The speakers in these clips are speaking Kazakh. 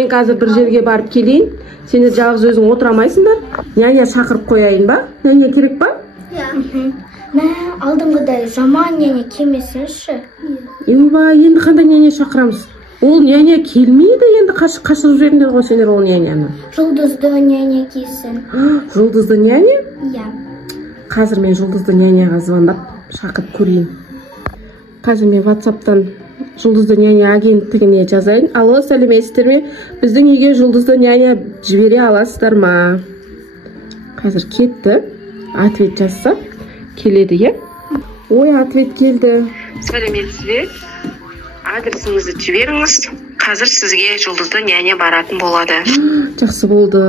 мен қазір бір жерге барып келейін. Сендер жалғыз өзің отыра алмайсыңдар. Няня шақырып қояйын ба? Няня керек ба? Иә. Алдыңғыдай жаман няня келмесінші. Ойбай, енді қандай няня шақырамыз? Ол няня келмейді, енді қашырып жіберіңдер ғой сендер ол няняны. Жұлдызды няня келсін. Жұлдызды няня? Иә. Қазір мен жұлдызды няняға звондап шақырып көрейін. Қазір мен WhatsApp-тан жұлдызды няня агенттігіне жазайын. Алло, сәлеметсіздер ме? Біздің үйге жұлдызды няня жібере аласыздар ма? Қазір кетті. Ответ жазса келеді, е? Ой, ответ келді. Сәлеметсіз бе? Адресіңізді жіберіңіз. Қазір сізге жұлдызды няня баратын болады. Жақсы болды.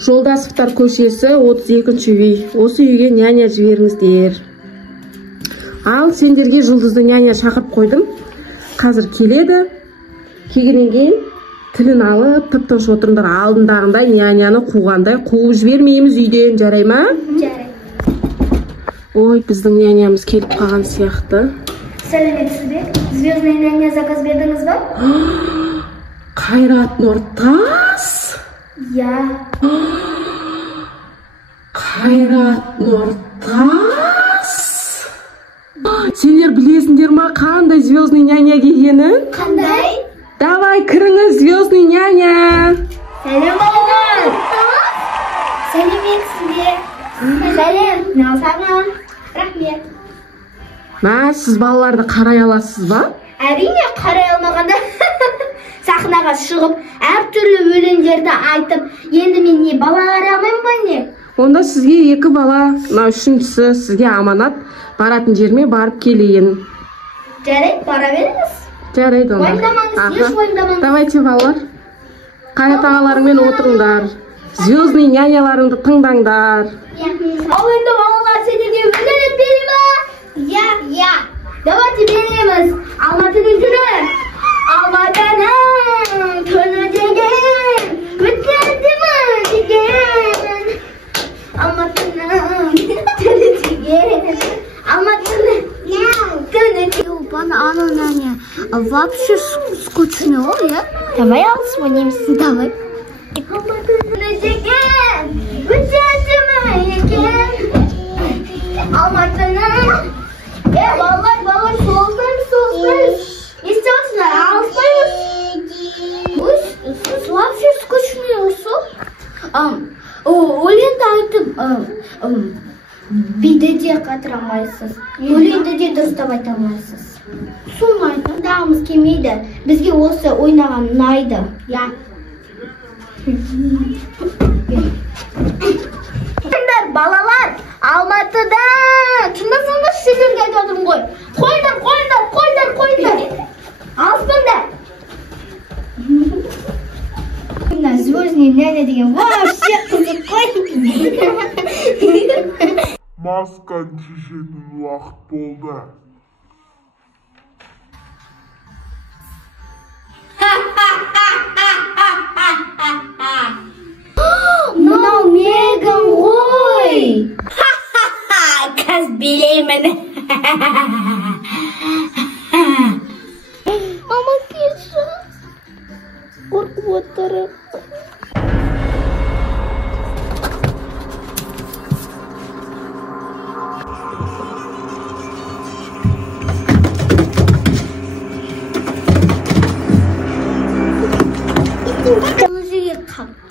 Жолдасовтар көшесі 32-ші үй. Осы үйге няня жіберіңіздер. Ал сендерге жұлдызды няня шақырып қойдым. Қазір келеді. Келгеннен кейін тілін алып, тып-тыныш отырыңдар. Алдындағындай няняны қуғандай қуып жібермейміз үйден, жарай ма? Жарай. Ой, біздің нянямыз келіп қалған сияқты. Сәлеметсіз бе? Звездный няня заказ бердіңіз ба? Қайрат Нұртас? Иә. Қайрат Нұртас? Сендер білесіңдер ма қандай звездный няня келгенін? Қандай? Давай, кіріңіз, звездный няня. Сәлем балалар. Сәлеметсіз бе? Сәлем. Саған. Рахмет. Сіз балаларды қарай аласыз ба? Әрине қарай алмағанда сахнаға шығып, әртүрлі өлеңдерді айтып, енді мен не бала қарай алмаймын ба не? Онда сізге 2 бала, үшіншісі сізге аманат, баратын жеріме барып келейін. Жарайды, бара беріңіз. Жарайды онда. Уайымдамаңыз, еш уайымдамаңыз. Давайте, балалар. Қайрат ағаларыңмен отырыңдар. Звездный няняларыңды тыңдаңдар. Ал енді балалар, сендерге өлең бере ма? Иә. Давайте береміз. Алматының күні. Алматының күні деген. Өткенді ма деген. Алматының күні деген. Алматының күні деген. Она, няня, вообще скучно, я? Давай алсманемся, давай. Алматының деген. Өткенді ма деген. Алматының. Балалар, соғыстаймыз. Естемесіңдер, алыспаймыз. Вообще скучный сол. Өлеңді айтып, биді де қатыра алмайсыз. Өлеңді де дұрыстап айта алмайсыз. Соны айтыңдағымыз келмейді. Бізге осы ойнаған ұнайды. Балалар, Алматыда тыңдасаңдар сендерге айтып отырмын ғой. Қойдар. Алыспаңдар. Звездный няня деген вообще қызық қой. Масканы шешетін уақыт болды. Мынау Меган ғой. Қыз білеймін. Мама келші. Қорқып отыр.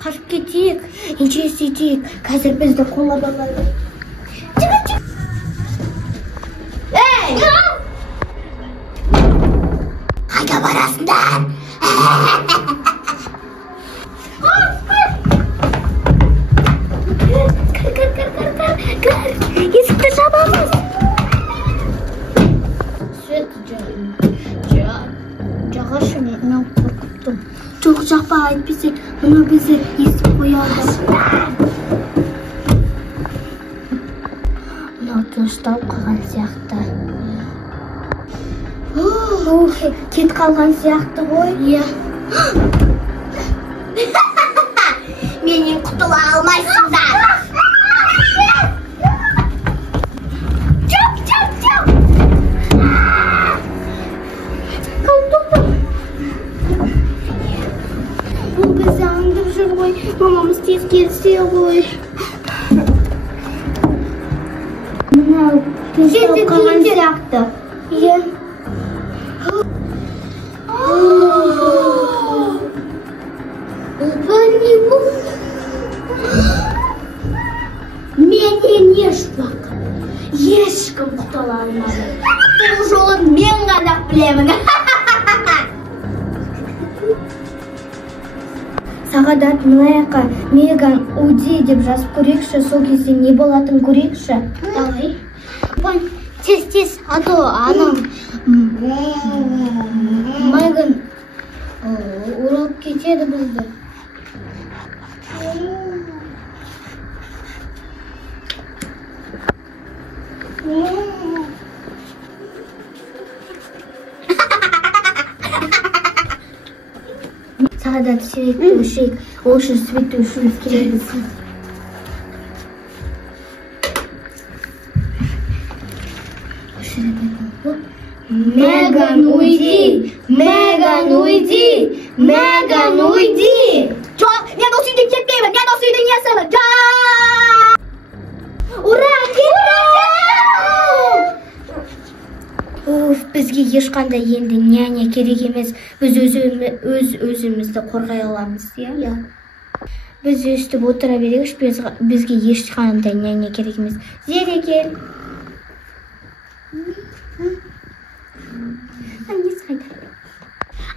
Қашып кетейік, интерес етейік. Қазір бізді қолап алады. Ей! Қайда барасыңдар? Кір. Есікті жабамыз. Жағашы, мен қорқыптым. Жоқ, жақпа айтпесек, мұны бізді естіп қояды. Мынау тынышталып қалған сияқты. Кет қалған сияқты ғой. Иә. Менен құтыла алмайсыңдар. істей ғой. Мынау тыңдап қалған сияқты. Иә. Менен ешкім құтыла алмады. Бұл жолын мен ғана білемін. Сағадат мынаяққа Меган Уди деп жазып көрейікші, сол кезде не болатын көрейікші. Давай. Тез, а то анам Меган ұрып кетеді бізді. Сағадат светті өшейік. Ол үшін светті өшуіміз керек біздің. Меган уйди! Меган уйди! Меган уйди! Жоқ, мен осы үйден кетпеймін, мен осы үйдің иесімін. Жоқ! Ура, кеттік! Бізге ешқандай енді няня керек емес. Біз өзімізді қорғай аламыз, иә? Біз өстіп отыра берейікші, бізге ешқандай няня керек емес. Зере кел.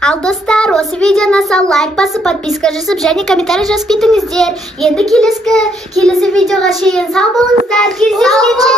Ал достар, осы видеоны сау лайк басып, подписка жасып, және комментарий жазып кетіңіздер. Енді келесі видеоға шейін сау болыңыздар. Кездескенше.